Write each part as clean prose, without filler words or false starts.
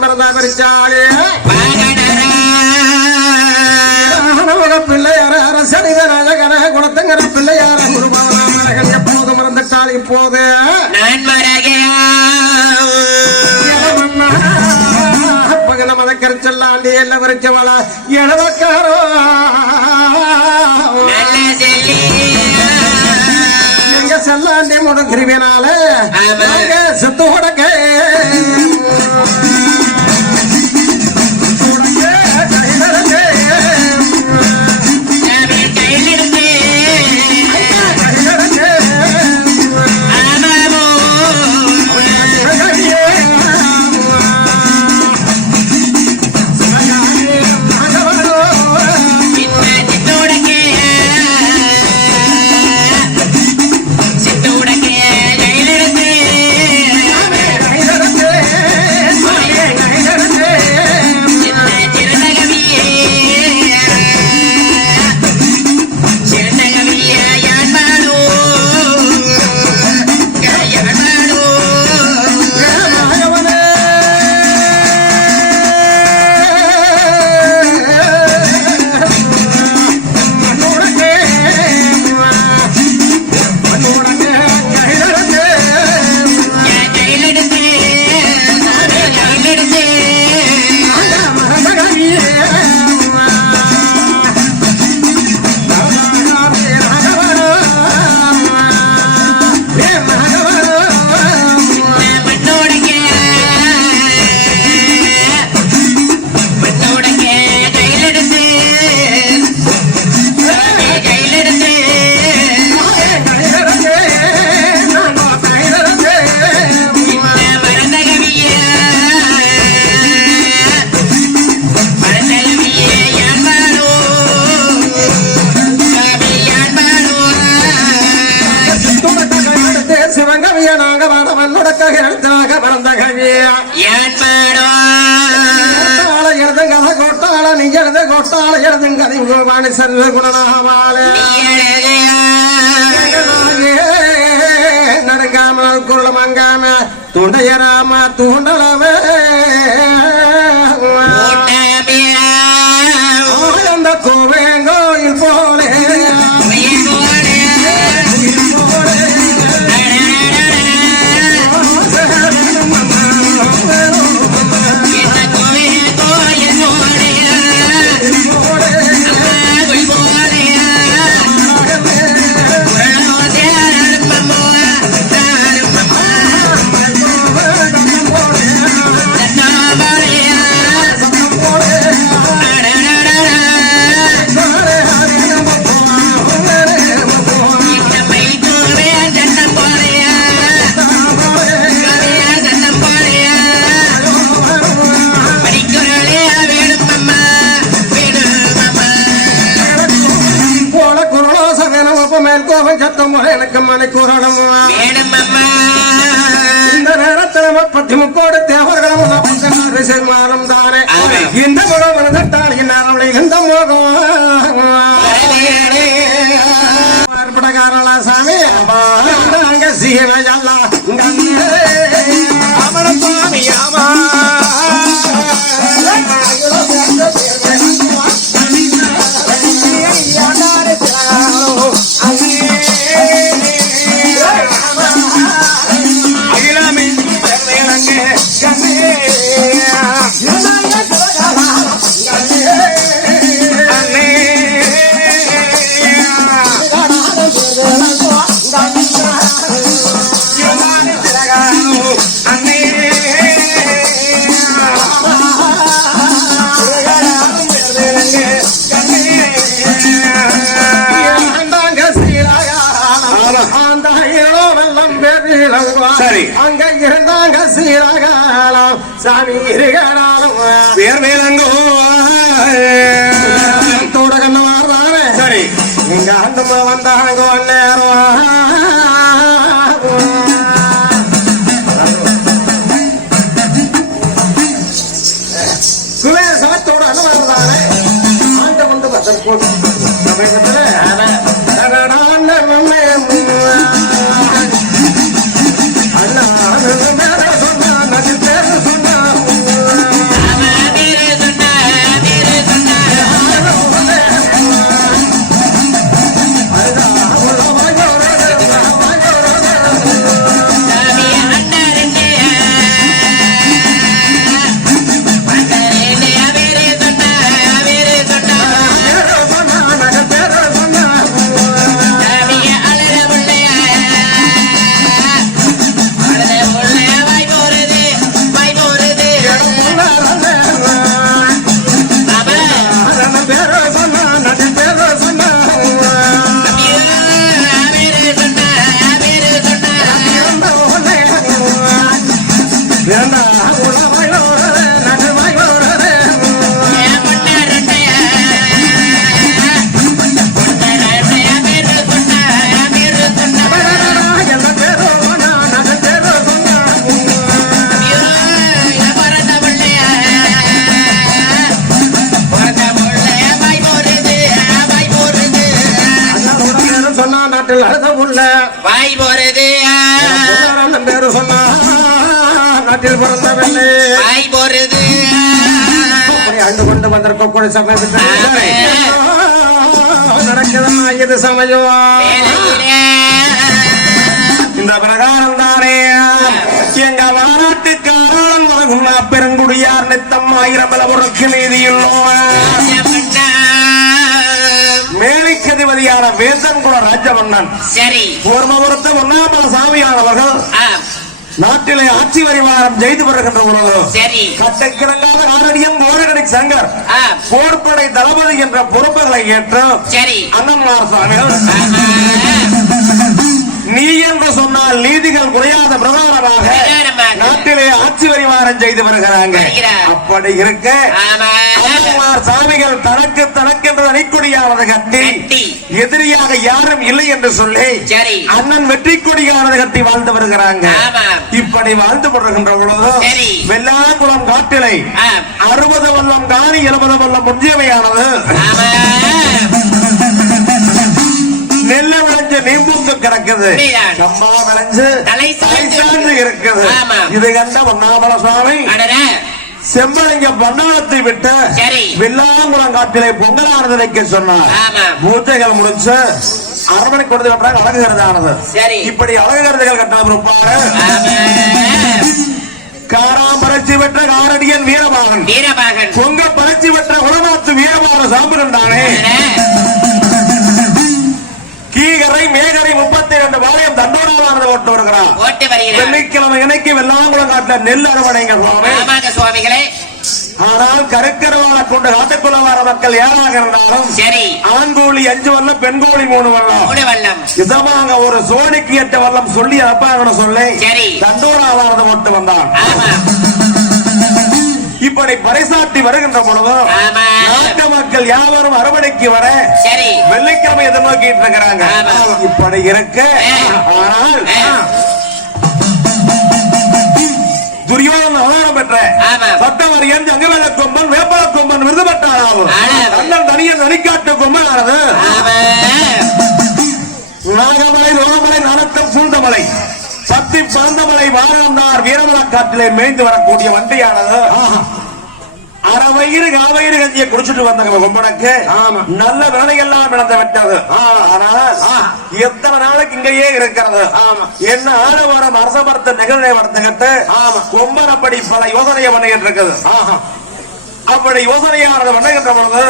பிறந்தாலே பிள்ளையார அரசடிவராஜகர குணத்தங்கர பிள்ளையார குருபாவனாமரகன் எப்போது மறந்துட்டால் இப்போது நான் பகன மதக்கரை சொல்லாண்டி எல்ல வரைச்சவள எழவக்காரோ எங்க செல்லாண்டி முடங்கிருவினால செத்து உடக்க கோட்டால எழுதுங்க சர்வ குணநாமாலே நடுங்காமல் குரல் மங்காம துண்டையராம தூண்டளவே அந்த கோவேங்கோயில் போலே எனக்கு மணிக்கூறணும் இந்த நேரத்தில் 33 தேவர்களும் மாறும் தானே இந்த முகம் விழுந்தால் இந்நேரம் இந்த முகம் ஏற்படகாரலா சாமி சீரையல்லா அமர சுவாமி ஆமா சரி அங்க இருந்தாங்க சீரகாலம் சாமி இருகாலும் பேர் மேலங்கோ தோட கண்ண மாறுதானே சரி இங்க அந்த வந்தாங்க நேரம் சுவேர் சமத்தோட அண்ண மாறுதானே ஆண்ட கொண்டு பத்தல் போட்டு சொன்ன அழுத புள்ள வாய் போறது பேரு சொன்னா நாட்டில் பிறந்தவண்ணே வாய் போறது ஆண்டு கொண்டு வந்திருக்க சமயம் நடக்குதுன்னா இது சமயம் இந்த பிரகாரம் தானே எங்க மாநாட்டுக்காரன் உலகும்னா பெருங்குடியார் நித்தம் 1000 பலபுறக்கு நீதியுள்ளோம் மேலைக்கதிபதியான வேந்தன்குல ராஜமன்னன் சரி பூர்வபுரத்து ஒன்னாமல சாமியானவர்கள் நாட்டிலே ஆட்சி வரிவாரம் செய்து வருகின்ற பொழுது சரி கட்டக்கிடங்காத காரடியம் கோரகடி சங்கர் போர்படை தளபதி என்ற பொறுப்புகளை ஏற்று சரி அண்ணன்மார் சுவாமிகள் நீ என்று சொன்னால் நீதிகள் குறையாத பிரகாரமாக நாட்டிலே ஆட்சி வரிவாரம் செய்து வருகிறாங்க அப்படி இருக்க சாமிகள் தனக்கு தனக்கென்று அணிக்கொடியானது கட்டி எதிரியாக யாரும் இல்லை என்று சொல்லி அண்ணன் வெற்றி கொடியானது கட்டி வாழ்ந்து வருகிறாங்க இப்படி வாழ்ந்து வருகின்ற பொழுது வெள்ளாங்குளம் காட்டிலை 60 வல்லம் காணி 70 வல்லம் முஞ்சியவையானது நெல்ல விளைஞ்சு நீம்பூந்து கிடக்குது சம்பா விளைஞ்சு தலை சாய்ந்து இருக்குது இது கண்ட பொன்னாமல சுவாமி செம்பலிங்க பண்டாரத்தை விட்டு வெள்ளாங்குளம் காட்டிலே பொங்கலானது வைக்க சொன்னார் பூஜைகள் முடிச்சு அரண்மனை கொடுத்து கட்டுறாங்க அழகுகிறதானது இப்படி அழகுகிறதுகள் கட்டின பிற்பாடு காராம் பரட்சி பெற்ற காரடியன் வீரபாகன் பொங்க பரட்சி பெற்ற உலநாத்து வீரபாகன் சாம்புகள் தானே கீகரை மேகரை 32 பாளையம் தண்டோராவானது ஓட்டு வருகிறார் வெள்ளிக்கிழமை இணைக்கு வெள்ளாங்குளம் காட்ட நெல் அரவணைங்க சுவாமிகளே ஆனால் கருக்கரவாள கொண்டு காட்டுக்குள்ள வர மக்கள் ஏறாக இருந்தாலும் ஆண் கூலி 5 வல்லம் பெண் கூலி 3 வல்லம் இதமாக ஒரு சோனிக்கு 8 வல்லம் சொல்லி அப்பாங்கன்னு சொல்லி தண்டோராவானது ஓட்டு வந்தான் இப்படி பறைசாட்டி வருகின்ற பொழுது நாட்டு மக்கள் யாவரும் அறுவடைக்கு வர வெள்ளிக்கிழமை எதிர்நோக்கிட்டு இருக்கிறாங்க இப்படி இருக்க ஆனால் துரியோதன அவதாரம் பெற்ற சட்டவரியன் ஜங்கவேல கொம்பன் வேப்பல கொம்பன் விருது பெற்றாராகும் அண்ணன் தனியன் நரிக்காட்டு கொம்பன் ஆனது நாகமலை ரோமலை நனத்தம் சூழ்ந்தமலை சக்தி பரந்தமலை வாழந்தார் வீரமல காட்டிலே மேய்ந்து வரக்கூடிய வண்டியானது அறவயிறு காவயிறு கஞ்சியை குடிச்சிட்டு வந்தாங்க கொம்பனுக்கு நல்ல விலையெல்லாம் இழந்து விட்டது ஆனால் எத்தனை நாளைக்கு இங்கேயே இருக்கிறது என்ன ஆடவாரம் அரசமரத்தை நிகழ்நிலை வளர்த்துக்கிட்டு கொம்பன் அப்படி பல யோசனையை பண்ணுகிட்டு இருக்குது அப்படி யோசனையானது பண்ணுகின்ற பொழுது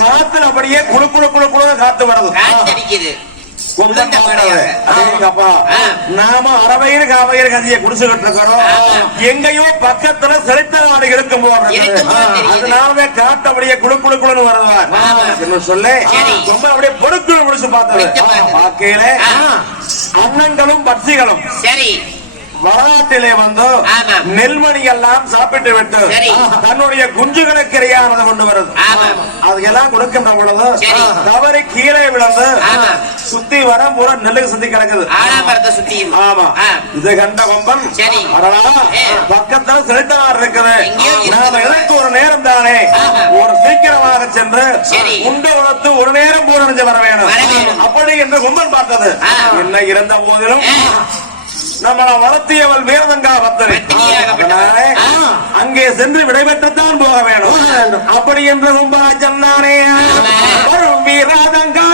காத்துல அப்படியே குழு குழு குழு குழு காத்து வருது நாம அறவயிறு காவயிறு கஞ்சியை குடிச்சுக்கிட்டு இருக்கிறோம் எங்கேயோ பக்கத்துல செலுத்த நாடு இருக்கும் போது அதனாலவே காட்டு அப்படியே குழு குழு குழுன்னு வருவார் சொல்லி ரொம்ப அப்படியே பொடுக்குன்னு முடிச்சு பார்த்தது பார்க்கையில அன்னங்களும் பட்சிகளும் வரலாற்றிலே வந்து நெல்மணி எல்லாம் சாப்பிட்டு விட்டு தன்னுடைய குஞ்சுகளுக்கு இரையானது கொண்டு வருது அதெல்லாம் கொடுக்கின்ற பொழுது தவறி கீழே விழுந்து சுத்தி வர முறை நெல்லுக்கு சுத்தி கிடக்குது ஆமா இது கண்ட கொம்பன் பக்கத்துல செலுத்தனார் இருக்குது நாம எனக்கு ஒரு நேரம் தானே ஒரு சீக்கிரமாக சென்று உண்டு உணர்த்து ஒரு நேரம் பூரணிஞ்சு வர வேணும் அப்படி என்று கொம்பன் பார்த்தது என்ன இருந்த போதிலும் நம்மளை வளர்த்தியவள் வீரதங்கா பத்தனை அங்கே சென்று விடைபெற்றுத்தான் போக வேணும் அப்படி என்று ரொம்ப சொன்னானே வீரதங்கா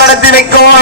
நடத்தி வைக்கும்